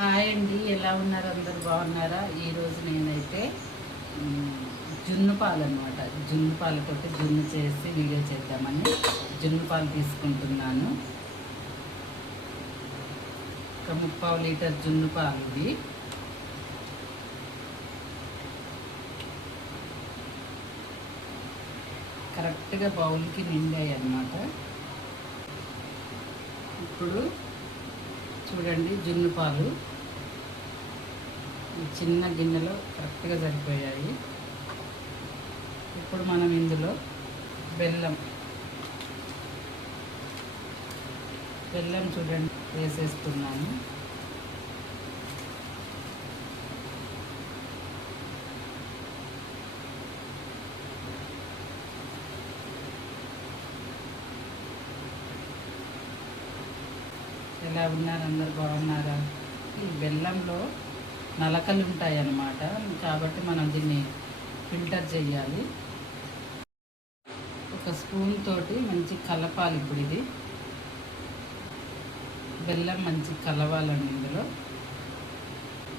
Hi అండి, ఎలా ఉన్నారు? అందరు బాగున్నారా? ఈరోజు నేనైతే జున్ను పాలు అనమాట, జున్ను పాలతోటి జున్ను చేసి వీడియో చేద్దామని జున్ను పాలు తీసుకుంటున్నాను. ఒక 3/4 లీటర్ జున్ను పాలు ఇవి. కరెక్ట్గా బౌల్కి నిండాయి అన్నమాట. ఇప్పుడు చూడండి, జున్ను పాలు చిన్న గిన్నెలో కరెక్ట్గా సరిపోయాయి. ఇప్పుడు మనం ఇందులో బెల్లం చూడండి వేసేస్తున్నాను. ఎలా ఉన్నారు? అందరు బాగున్నారా? ఈ బెల్లంలో నలకలు ఉంటాయి అన్నమాట, కాబట్టి మనం దీన్ని ఫిల్టర్ చేయాలి. ఒక స్పూన్ తోటి మంచి కలపాలి. ఇప్పుడు ఇది బెల్లం మంచి కలవాలండి, ఇందులో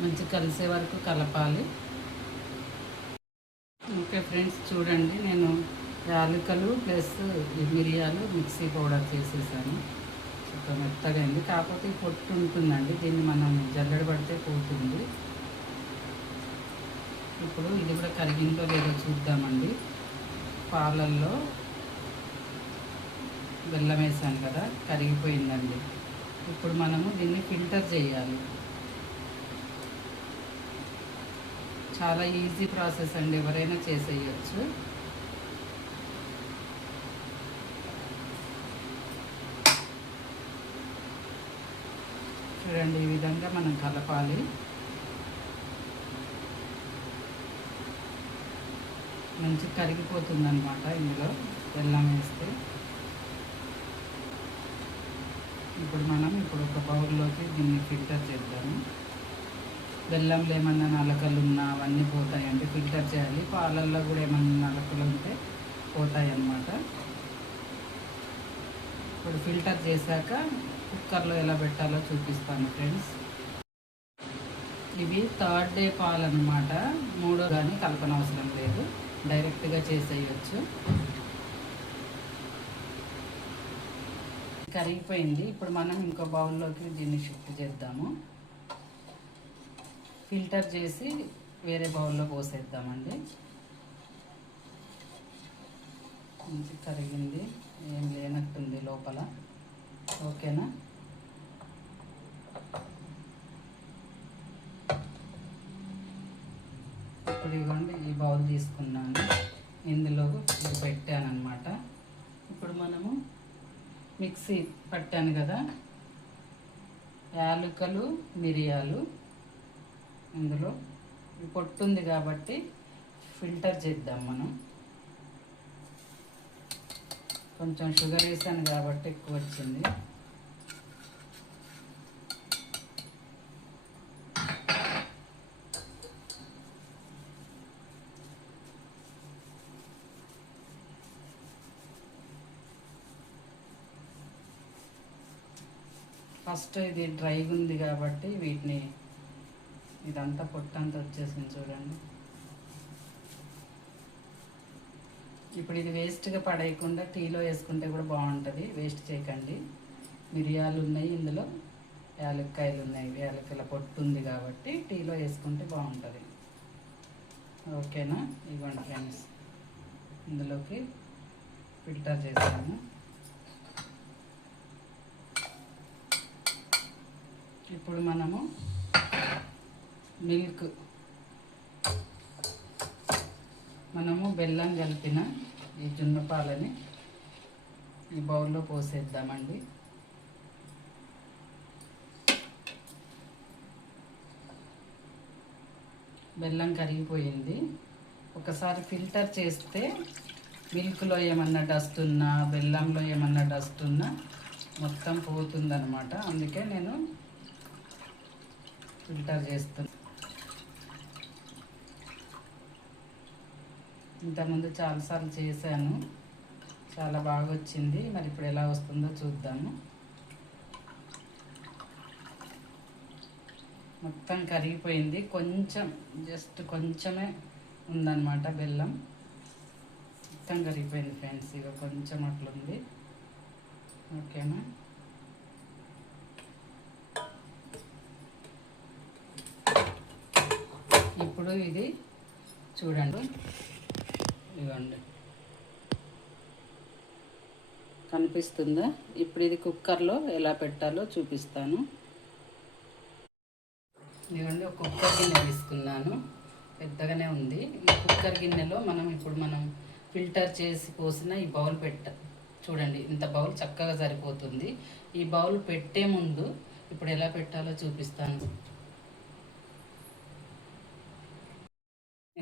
మంచి కలిసే వరకు కలపాలి. ఓకే ఫ్రెండ్స్, చూడండి, నేను యాలకులు ప్లస్ మిరియాలు మిక్సీ పౌడర్ చేసేసాను. ఒక మెత్తగా అయింది, కాకపోతే పొట్టు ఉంటుందండి, దీన్ని మనం జల్లెడ పడితే పోతుంది. ఇప్పుడు ఇది కూడా కరిగిందో లేదో చూద్దామండి. పాలల్లో బెల్లం వేసాను కదా, కరిగిపోయిందండి. ఇప్పుడు మనము దీన్ని ఫిల్టర్ చేయాలి. చాలా ఈజీ ప్రాసెస్ అండి, ఎవరైనా చేసేయచ్చు. చూడండి, ఈ విధంగా మనం కలపాలి. మంచి కరిగిపోతుంది అన్నమాట ఇందులో బెల్లం వేస్తే. ఇప్పుడు ఒక బౌల్లోకి దీన్ని ఫిల్టర్ చేద్దాము. బెల్లంలో ఏమన్నా నలకలు ఉన్నా అవన్నీ పోతాయండి, ఫిల్టర్ చేయాలి. పాలల్లో కూడా ఏమన్నా నలకలు ఉంటే పోతాయి అన్నమాట. ఇప్పుడు ఫిల్టర్ చేశాక కుక్కర్లో ఎలా పెట్టాలో చూపిస్తాను ఫ్రెండ్స్. ఇవి 3rd డే పాలు అన్నమాట. 3వ కానీ కలపనవసరం లేదు, డైరెక్ట్గా చేసేయచ్చు. కరిగిపోయింది. ఇప్పుడు మనం ఇంకో బౌల్లోకి దీన్ని షిఫ్ట్ చేద్దాము. ఫిల్టర్ చేసి వేరే బౌల్లో పోసేద్దామండి. మంచి కరిగింది, ఏం లేనట్టుంది లోపల. ఓకేనా? ఇప్పుడు ఇవ్వండి, ఈ బౌల్ తీసుకున్నాను, ఇందులో ఇది పెట్టాను అన్నమాట. ఇప్పుడు మనము మిక్సీ పట్టాను కదా, యాలకులు మిరియాలు ఇందులో పొట్టుంది కాబట్టి ఫిల్టర్ చేద్దాం మనం. కొంచెం షుగర్ వేసాను కాబట్టి ఎక్కువ వచ్చింది. ఫస్ట్ ఇది డ్రైగా ఉంది కాబట్టి వీటిని, ఇదంతా పొట్టంతా వచ్చేసింది చూడండి. ఇప్పుడు ఇది వేస్ట్గా పడేయకుండా టీలో వేసుకుంటే కూడా బాగుంటుంది, వేస్ట్ చేయకండి. మిరియాలు ఉన్నాయి ఇందులో, యాలక్కాయలు ఉన్నాయి, యాలక్కల పొట్టు ఉంది కాబట్టి టీలో వేసుకుంటే బాగుంటుంది. ఓకేనా? ఇవ్వండి ఫ్రెండ్స్, ఇందులోకి ఫిల్టర్ చేసాము. ఇప్పుడు మనము మిల్క్, బెల్లం కలిపిన ఈ జున్ను పాలని ఈ బౌల్లో పోసేద్దామండి. బెల్లం కరిగిపోయింది. ఒకసారి ఫిల్టర్ చేస్తే మిల్క్లో ఏమన్నా డస్ట్ ఉన్నా, బెల్లంలో ఏమన్నా డస్ట్ ఉన్నా మొత్తం పోతుందన్నమాట. అందుకే నేను ఫిల్టర్ చేస్తున్నాను. ఇంతకుముందు చాలాసార్లు చేశాను, చాలా బాగా వచ్చింది. మరి ఇప్పుడు ఎలా వస్తుందో చూద్దాము. మొత్తం కరిగిపోయింది, కొంచెం జస్ట్ కొంచెమే ఉందన్నమాట బెల్లం. మొత్తం కరిగిపోయింది ఫ్రెండ్స్, ఇక కొంచెం అట్లుంది. ఓకేనా, ఇప్పుడు ఇది చూడండి, ఇవ్వండి కనిపిస్తుందా? ఇప్పుడు ఇది కుక్కర్లో ఎలా పెట్టాలో చూపిస్తాను. ఇదిగోండి, ఒక కుక్కర్ గిన్నె తీసుకున్నాను, పెద్దగానే ఉంది. ఈ కుక్కర్ గిన్నెలో మనం ఫిల్టర్ చేసి పోసిన ఈ బౌల్ చూడండి, ఇంత బౌల్ చక్కగా సరిపోతుంది. ఈ బౌల్ పెట్టే ముందు ఇప్పుడు ఎలా పెట్టాలో చూపిస్తాను.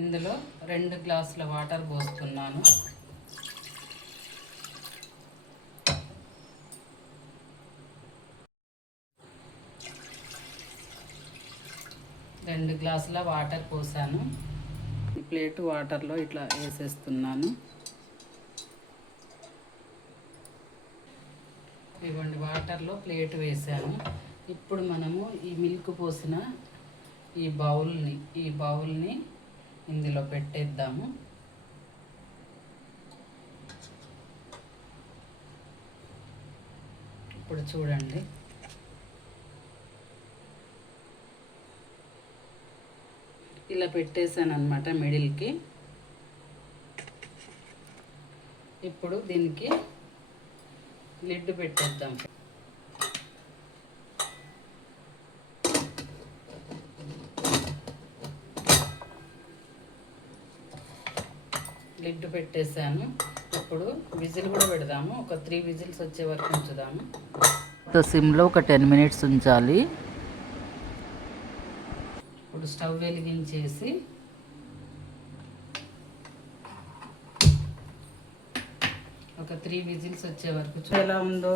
ఇందులో 2 గ్లాసుల వాటర్ పోస్తున్నాను. రెండు గ్లాసుల వాటర్ పోసాను. ఈ ప్లేట్ వాటర్లో ఇట్లా వేసేస్తున్నాను. ఇవ్వండి, వాటర్లో ప్లేట్ వేసాను. ఇప్పుడు మనము ఈ మిల్క్ పోసిన ఈ బౌల్ని ఇందులో పెట్టేద్దాము. ఇప్పుడు చూడండి, ఇలా పెట్టేసాను అన్నమాట మిడిల్కి. ఇప్పుడు దీనికి లిడ్ పెట్టేద్దాం. లిడ్ పెట్టేసాను. ఇప్పుడు విజిల్ కూడా పెడదాము. ఒక 3 విజిల్స్ వచ్చే వరకు ఉంచుదాము. సిమ్లో ఒక 10 మినిట్స్ ఉంచాలి. ఇప్పుడు స్టవ్ వెలిగించేసి ఒక 3 విజిల్స్ వచ్చే వరకు ఎలా ఉందో.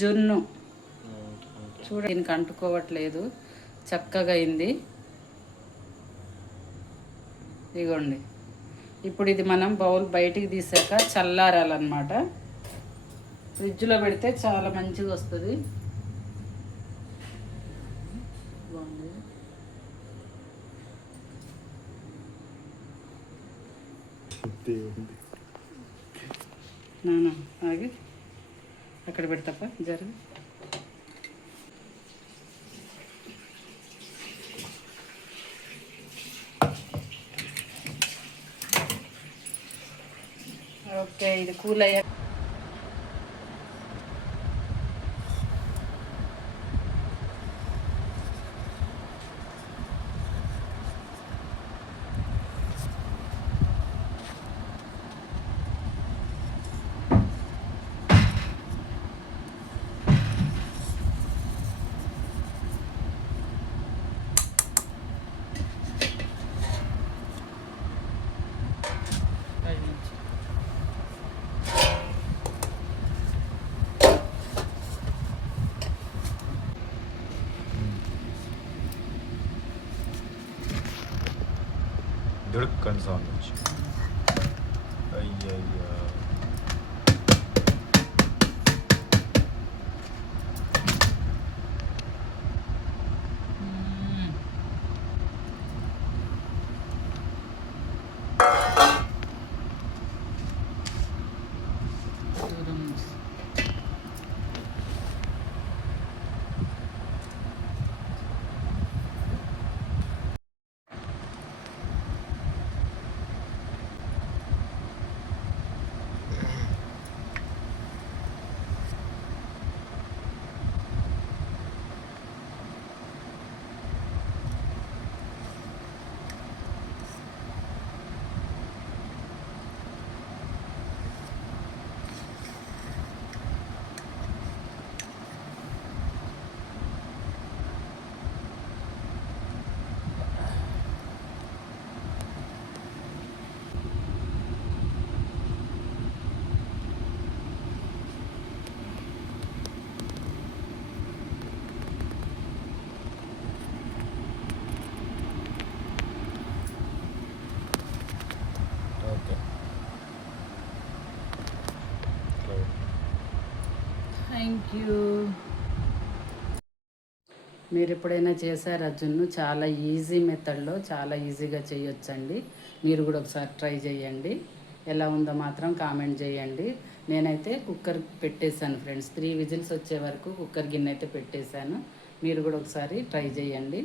జున్ను చూడండి, దీనికి అంటుకోవట్లేదు, చక్కగా అయింది. ఇదిగోండి, ఇప్పుడు ఇది మనం బౌల్ బయటికి తీసాక చల్లారాలన్నమాట. ఫ్రిడ్జ్లో పెడితే చాలా మంచిగా వస్తుంది. నానా ఆగి అక్కడ పెడతాపా జరుగు. ఓకే, ఇది కూల్ అయ్యా. Drückkan sandwich. Ayyayya. Thank you. మీరు ఎప్పుడైనా చేశారా జున్ను? చాలా ఈజీ మెథడ్లో చాలా ఈజీగా చేయొచ్చండి. మీరు కూడా ఒకసారి ట్రై చేయండి. ఎలా ఉందో మాత్రం కామెంట్ చేయండి. నేనైతే కుక్కర్ పెట్టేశాను ఫ్రెండ్స్. 3 విజిల్స్ వచ్చే వరకు కుక్కర్ గిన్నె అయితే పెట్టేశాను. మీరు కూడా ఒకసారి ట్రై చేయండి.